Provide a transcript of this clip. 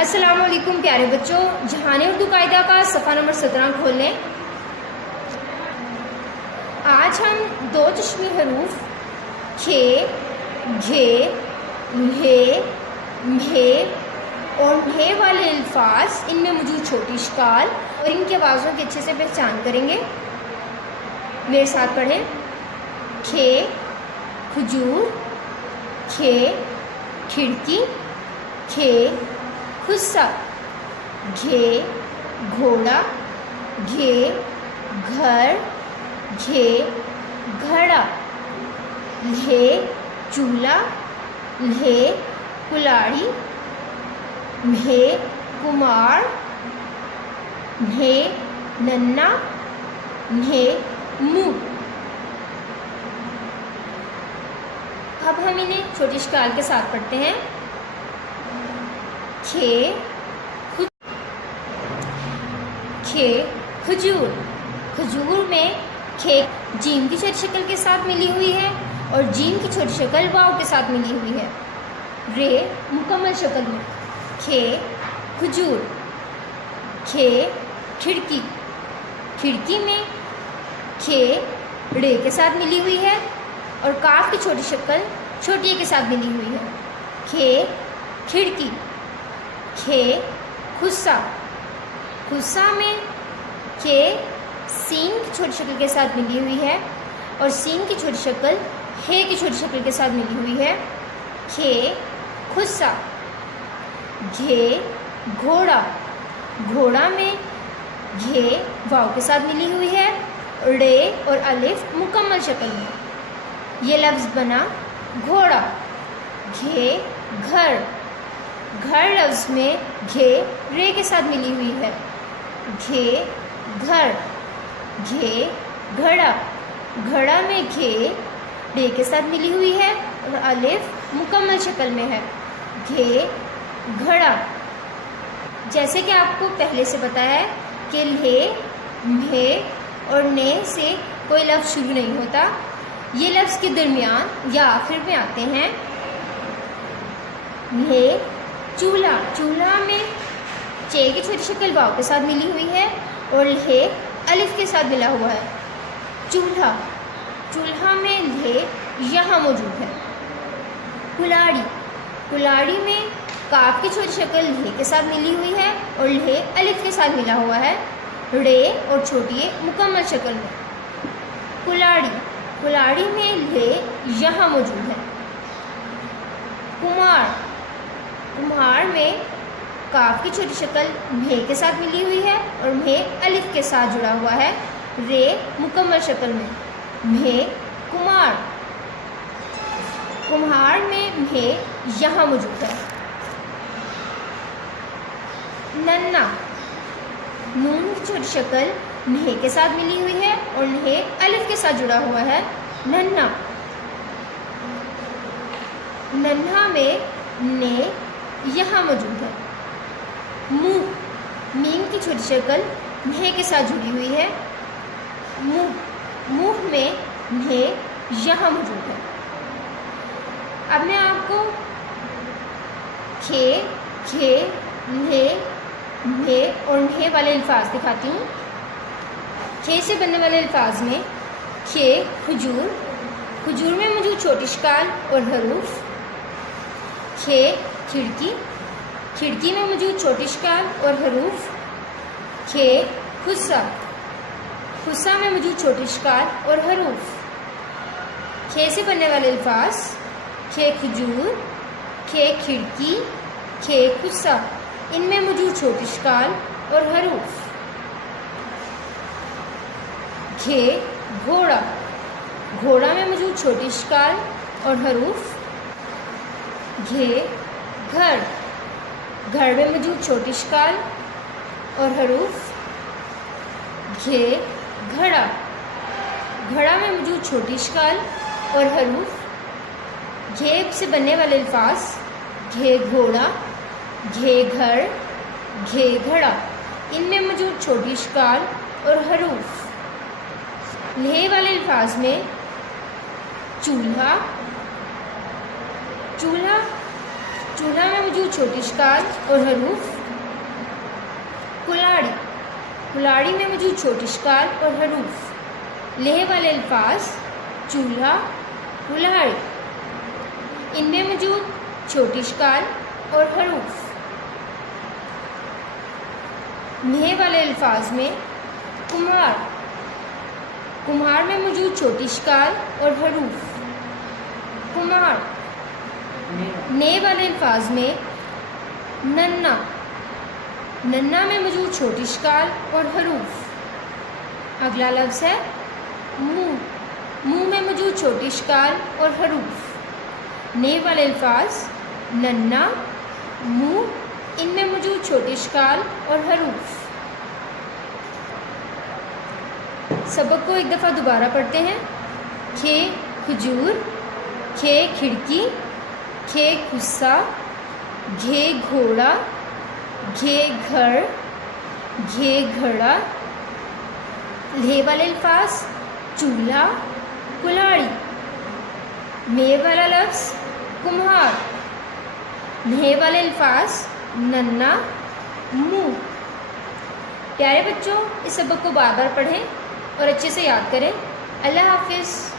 अस्सलाम वालेकुम प्यारे बच्चों, जहाने उर्दू कायदा का सफ़ा नंबर 17 खोल लें। आज हम दो चश्मी हरूफ खे, घे, म्हे, म्हे और म्हे वाले अल्फाज, इनमें मौजूद छोटी इश्काल और इनकी आवाज़ों की अच्छे से पहचान करेंगे। मेरे साथ पढ़ें। खे खजूर, खे खिड़की, खे खुस्सा, घे घोड़ा, घे घर, घे घड़ा,ल्हे चूल्हा,ल्हे कुल्हाड़ी, म्हे कुम्हार, म्हे नन्ना, म्हे मुँह। अब हम इन्हें छोटी इश्काल के साथ पढ़ते हैं। खे खजूर, खजूर में खे जीम की छोटी शक्ल के साथ मिली हुई है और जीम की छोटी शक्ल वाव के साथ मिली हुई है। रे मुकम्मल शक्ल में। खे खजूर। खे खिड़की, खिड़की में खे रे के साथ मिली हुई है और काफ की छोटी शक्ल छोटी के साथ मिली हुई है। खे खिड़की। खे खुस्सा, खुस्सा में खे सीन की छोटी शक्ल के साथ मिली हुई है और सीन की छोटी शक्ल हे की छोटी शक्ल के साथ मिली हुई है। खे खुस्सा। घे घोड़ा, घोड़ा में घे वाव के साथ मिली हुई है और रे और अलिफ मुकम्मल शक्ल में। ये लफ्ज़ बना घोड़ा। घे घर, घर लफ्ज़ में घे रे के साथ मिली हुई है। घे घर। घे घड़ा, घड़ा में घे रे के साथ मिली हुई है और अलिफ मुकम्मल शक्ल में है। घे घड़ा। जैसे कि आपको पहले से बताया है कि ले, म्हे और ने से कोई लफ्ज़ शुरू नहीं होता, ये लफ्ज़ के दरमियान या आखिर में आते हैं। ले चूल्हा, चूल्हा में चे की छोटी शक्ल वाव के साथ मिली हुई है और ले अलिफ के साथ मिला हुआ है। चूल्हा, चूल्हा में ले यहाँ मौजूद है। कुल्हाड़ी, कुल्हाड़ी में काफ की छोटी शक्ल ले के साथ मिली हुई है और ले अलिफ के साथ मिला हुआ है। रे और छोटी ए मुकम्मल शक्ल में। कुल्हाड़ी, कुल्हाड़ी में ले यहाँ मौजूद है। कुम्हार, कुम्हार में काफ की छोटी शक्ल म्हे के साथ मिली हुई है और म्हे अलिफ के साथ जुड़ा हुआ है। रे मुकम्मल शक्ल में। म्हे कुम्हार, कुम्हार में म्हे यहाँ मौजूद है। नन्ना, नून की छोटी शक्ल म्हे के साथ मिली हुई है और म्हे अलिफ के साथ जुड़ा हुआ है। नन्ना। नन्हा में ने यहाँ मौजूद है। मुँह, मीम की छोटी शक्ल म्हे के साथ जुड़ी हुई है। मुँह, मुँह में म्हे यहाँ मौजूद है। अब मैं आपको खे, खे, म्हे, म्हे और म्हे वाले अल्फाज दिखाती हूँ। खे से बनने वाले अल्फाज में खे खजूर, खजूर में मौजूद छोटी इश्काल और हरूफ। खे खिड़की, खिड़की में मौजूद छोटी इश्काल और हरूफ। खे खुस्सा, खुस्सा में मौजूद छोटी इश्काल और हरूफ। खे से बनने वाले अल्फाज खे खजूर, खे खिड़की, खे खुस्सा, इनमें मौजूद छोटी इश्काल और हरूफ। घे घोड़ा, घोड़ा में मौजूद छोटी इश्काल और हरूफ। घे घर, घर में मौजूद छोटी इश्काल और हरूफ। घे घड़ा, घड़ा में मौजूद छोटी इश्काल और हरूफ। घे से बनने वाले अल्फाज घे घोड़ा, घे घर, घे घड़ा, इनमें मौजूद छोटी इश्काल और हरूफ। ले वाले अल्फाज में चूल्हा, चूल्हा चूल्हा में मौजूद छोटी शिकार और हरूफ। कुल्हाड़ी, कुल्हाड़ी में मौजूद छोटी शिकार और हरूफ। लेह वाले अल्फाज चूल्हा, कुल्हाड़ी, इनमें मौजूद छोटी शिकार और हरूफ। नेह वाले अल्फाज में कुम्हार, कुम्हार में मौजूद छोटी शिकार और हरूफ। कुम्हार। ने वाले अल्फाज में नन्ना, नन्ना में मौजूद छोटी शिकार और हरूफ। अगला लफ्ज़ है मुंह, मुंह में मौजूद छोटी शिकार और हरूफ। ने वाले अल्फाज नन्ना, मुंह, इनमें मौजूद छोटी शिकार और हरूफ। सबक को एक दफ़ा दोबारा पढ़ते हैं। खे खजूर, खे खिड़की, खे खुस्सा, घे घोड़ा, घे घर, घे घड़ा। ले वाले अल्फाज चूल्हा, कुल्हाड़ी। मे वाला लफ्ज़ कुम्हार। ने वाले अल्फाज नन्ना, मुंह। प्यारे बच्चों, इस सबक को बार बार पढ़ें और अच्छे से याद करें। अल्लाह हाफिज़।